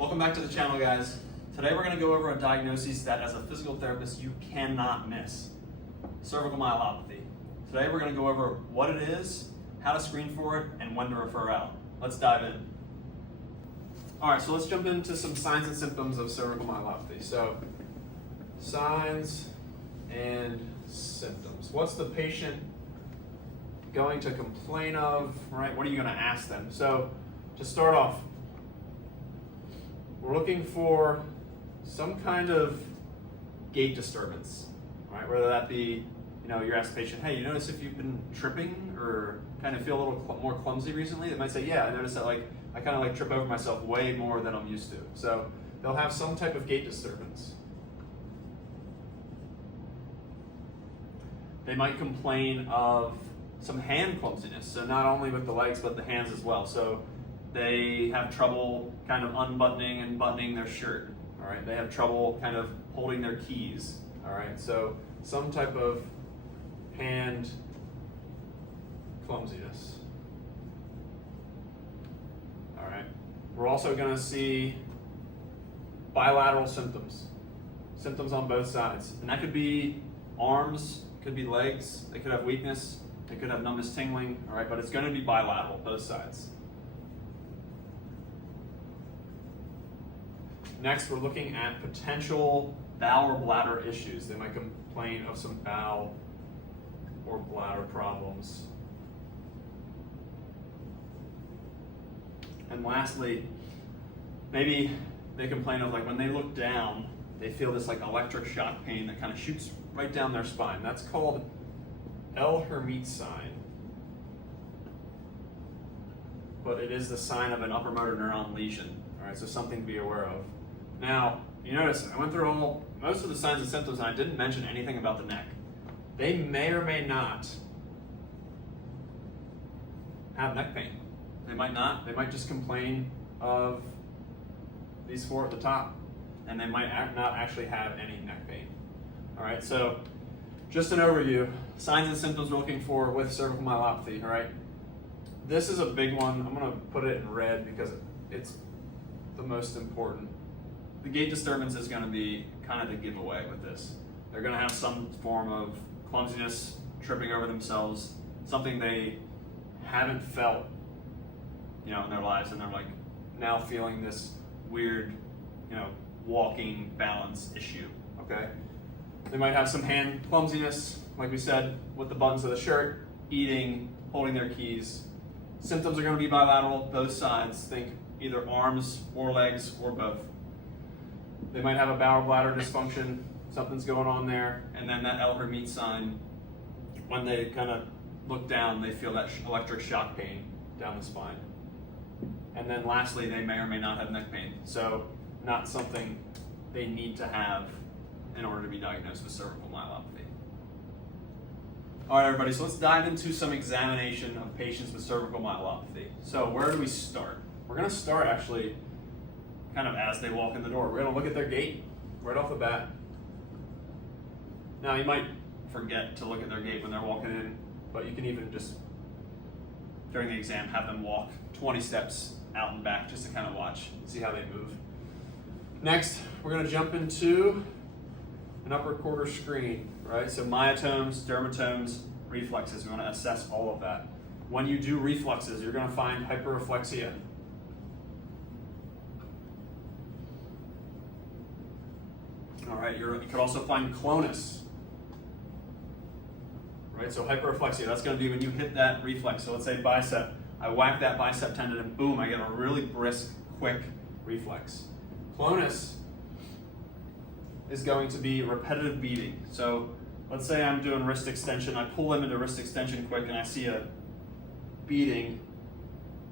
Welcome back to the channel, guys. Today we're going to go over a diagnosis that as a physical therapist you cannot miss. Cervical myelopathy. Today we're going to go over what it is, how to screen for it, and when to refer out. Let's dive in. Alright, so let's jump into some signs and symptoms of cervical myelopathy. So, signs and symptoms. What's the patient going to complain of, right? What are you going to ask them? So, to start off, we're looking for some kind of gait disturbance, right? Whether that be, you're asking the patient, hey, you notice if you've been tripping or kind of feel a little more clumsy recently? They might say, yeah, I noticed that I kind of trip over myself way more than I'm used to. So they'll have some type of gait disturbance. They might complain of some hand clumsiness, so not only with the legs but the hands as well. So they have trouble kind of unbuttoning and buttoning their shirt, all right? They have trouble kind of holding their keys, all right? So some type of hand clumsiness, all right? We're also gonna see bilateral symptoms on both sides. And that could be arms, could be legs, they could have weakness, they could have numbness, tingling, all right? But it's gonna be bilateral, both sides. Next, we're looking at potential bowel or bladder issues. They might complain of some bowel or bladder problems. And lastly, maybe they complain of when they look down, they feel this electric shock pain that kind of shoots right down their spine. That's called L-Hermite sign. But it is the sign of an upper motor neuron lesion. All right, so something to be aware of. Now, you notice I went through most of the signs and symptoms and I didn't mention anything about the neck. They may or may not have neck pain. They might not. They might just complain of these four at the top, and they might not actually have any neck pain. All right, so just an overview. Signs and symptoms we're looking for with cervical myelopathy, all right? This is a big one. I'm gonna put it in red because it's the most important. The gait disturbance is going to be kind of the giveaway with this. They're going to have some form of clumsiness, tripping over themselves, something they haven't felt, in their lives, and they're now feeling this weird, walking balance issue. Okay. They might have some hand clumsiness, like we said, with the buttons of the shirt, eating, holding their keys. Symptoms are going to be bilateral, both sides. Think either arms or legs or both. They might have a bowel or bladder dysfunction, something's going on there, and then that L-Hermite sign, when they kind of look down, they feel that electric shock pain down the spine. And then lastly, they may or may not have neck pain, so not something they need to have in order to be diagnosed with cervical myelopathy. All right, everybody, so let's dive into some examination of patients with cervical myelopathy. So where do we start? We're gonna start actually kind of as they walk in the door. We're going to look at their gait right off the bat. Now, you might forget to look at their gait when they're walking in, but you can even just, during the exam, have them walk 20 steps out and back just to kind of watch, see how they move. Next, we're going to jump into an upper quarter screen, right? So myotomes, dermatomes, reflexes. We want to assess all of that. When you do reflexes, you're going to find hyperreflexia. All right, you could also find clonus, right? So hyperreflexia, that's going to be when you hit that reflex. So let's say bicep, I whack that bicep tendon and boom, I get a really brisk, quick reflex. Clonus is going to be repetitive beating. So let's say I'm doing wrist extension, I pull them into wrist extension quick and I see a beating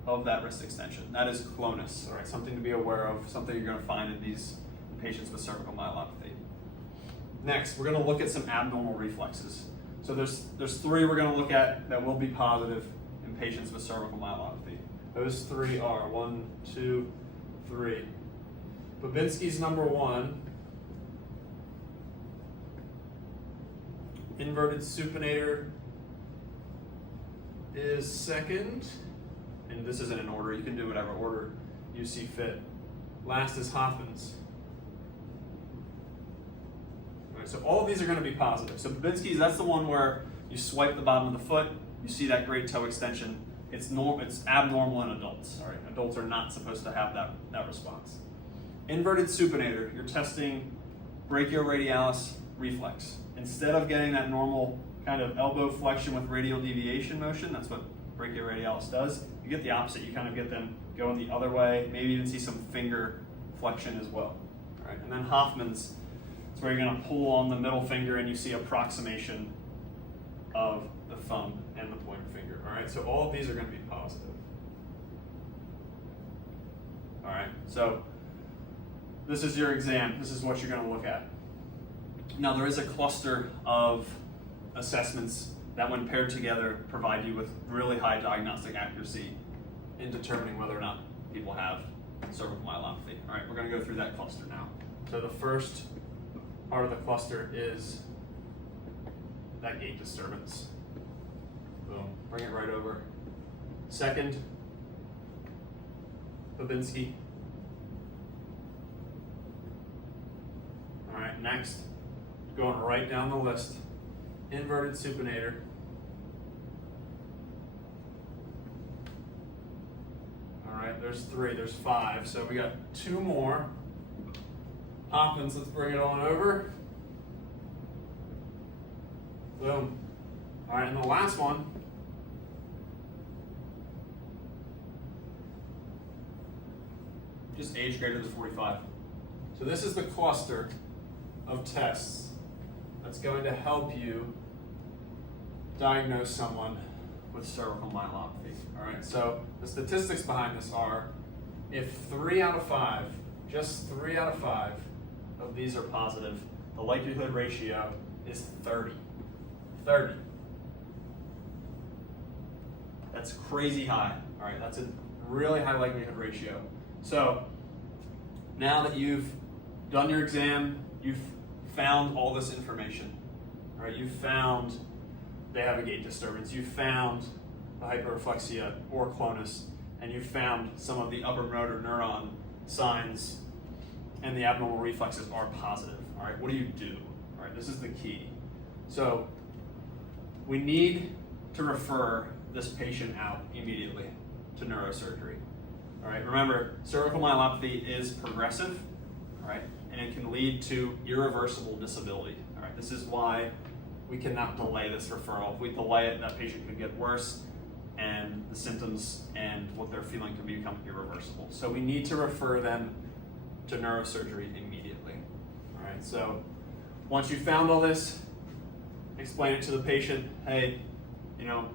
of that wrist extension. That is clonus, all right? Something to be aware of, something you're going to find in these patients with cervical myelopathy. Next, we're going to look at some abnormal reflexes. So there's three we're going to look at that will be positive in patients with cervical myelopathy. Those three are 1, 2, 3. Babinski's number 1. Inverted supinator is second. And this isn't in order. You can do whatever order you see fit. Last is Hoffman's. All right, so all of these are going to be positive. So Babinski's, that's the one where you swipe the bottom of the foot, you see that great toe extension. It's abnormal in adults. All right, adults are not supposed to have that response. Inverted supinator, you're testing brachioradialis reflex. Instead of getting that normal kind of elbow flexion with radial deviation motion, that's what brachioradialis does, you get the opposite. You kind of get them going the other way, maybe even see some finger flexion as well. All right, and then Hoffman's is where you're going to pull on the middle finger and you see approximation of the thumb and the pointer finger. All right, so all of these are going to be positive. All right, so this is your exam. This is what you're going to look at. Now, there is a cluster of assessments that, when paired together, provide you with really high diagnostic accuracy in determining whether or not people have cervical myelopathy. All right, we're going to go through that cluster now. So the first part of the cluster is that gait disturbance. Boom, bring it right over. Second, Babinski. All right, next, going right down the list, inverted supinator. All right, there's 3, there's 5, so we got 2 more. Hoffman's, let's bring it on over. Boom. All right, and the last one, just age greater than 45. So this is the cluster of tests that's going to help you diagnose someone with cervical myelopathy. All right, so the statistics behind this are, if 3 out of 5, just 3 out of 5 of these are positive, the likelihood ratio is 30. 30. That's crazy high. All right, that's a really high likelihood ratio. So now that you've done your exam, you've found all this information. All right, you've found they have a gait disturbance, you've found the hyperreflexia or clonus, and you've found some of the upper motor neuron signs, and the abnormal reflexes are positive. All right, what do you do? All right, this is the key. So we need to refer this patient out immediately to neurosurgery. All right, remember, cervical myelopathy is progressive, all right, and it can lead to irreversible disability. All right, this is why we cannot delay this referral. If we delay it, that patient could get worse, and the symptoms and what they're feeling can become irreversible. So we need to refer them to neurosurgery immediately. All right, so once you've found all this, explain it to the patient. Hey, you know,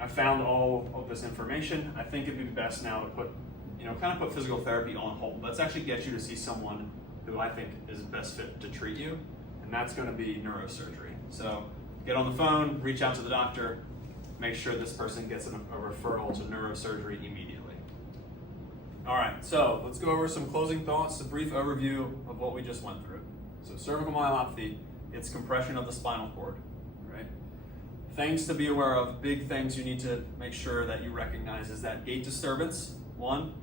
I found all of this information. I think it'd be best now to put, kind of put physical therapy on hold. Let's actually get you to see someone who I think is best fit to treat you, and that's going to be neurosurgery. So get on the phone, reach out to the doctor, make sure this person gets a referral to neurosurgery immediately. All right, so let's go over some closing thoughts, a brief overview of what we just went through. So cervical myelopathy, it's compression of the spinal cord, right? Things to be aware of, big things you need to make sure that you recognize is that gait disturbance. 1,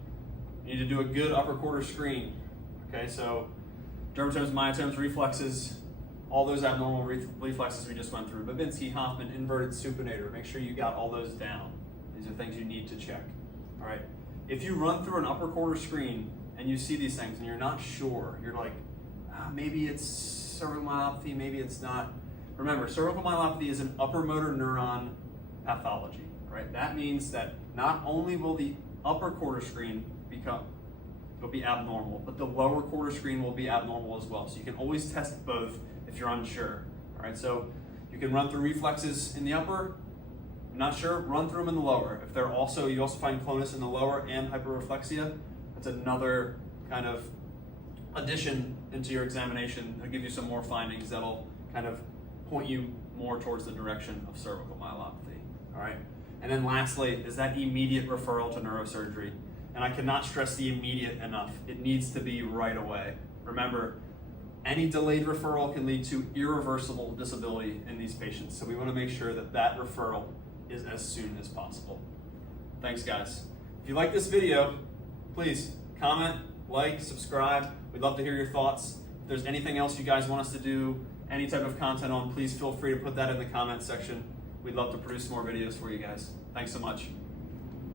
you need to do a good upper quarter screen. Okay, so dermatomes, myotomes, reflexes, all those abnormal reflexes we just went through. Babinski, Hoffman, inverted supinator. Make sure you got all those down. These are things you need to check. All right. If you run through an upper quarter screen and you see these things and you're not sure, you're like, maybe it's cervical myelopathy, maybe it's not. Remember, cervical myelopathy is an upper motor neuron pathology, right? That means that not only will the upper quarter screen will be abnormal, but the lower quarter screen will be abnormal as well. So you can always test both if you're unsure. All right, so you can run through reflexes in the upper. Not sure, run through them in the lower. If you also find clonus in the lower and hyperreflexia, that's another kind of addition into your examination. It'll give you some more findings that'll kind of point you more towards the direction of cervical myelopathy. All right, and then lastly is that immediate referral to neurosurgery. And I cannot stress the immediate enough. It needs to be right away. Remember, any delayed referral can lead to irreversible disability in these patients. So we want to make sure that that referral is as soon as possible. Thanks, guys. If you like this video, please comment, like, subscribe. We'd love to hear your thoughts. If there's anything else you guys want us to do, any type of content on, please feel free to put that in the comments section. We'd love to produce more videos for you guys. Thanks so much.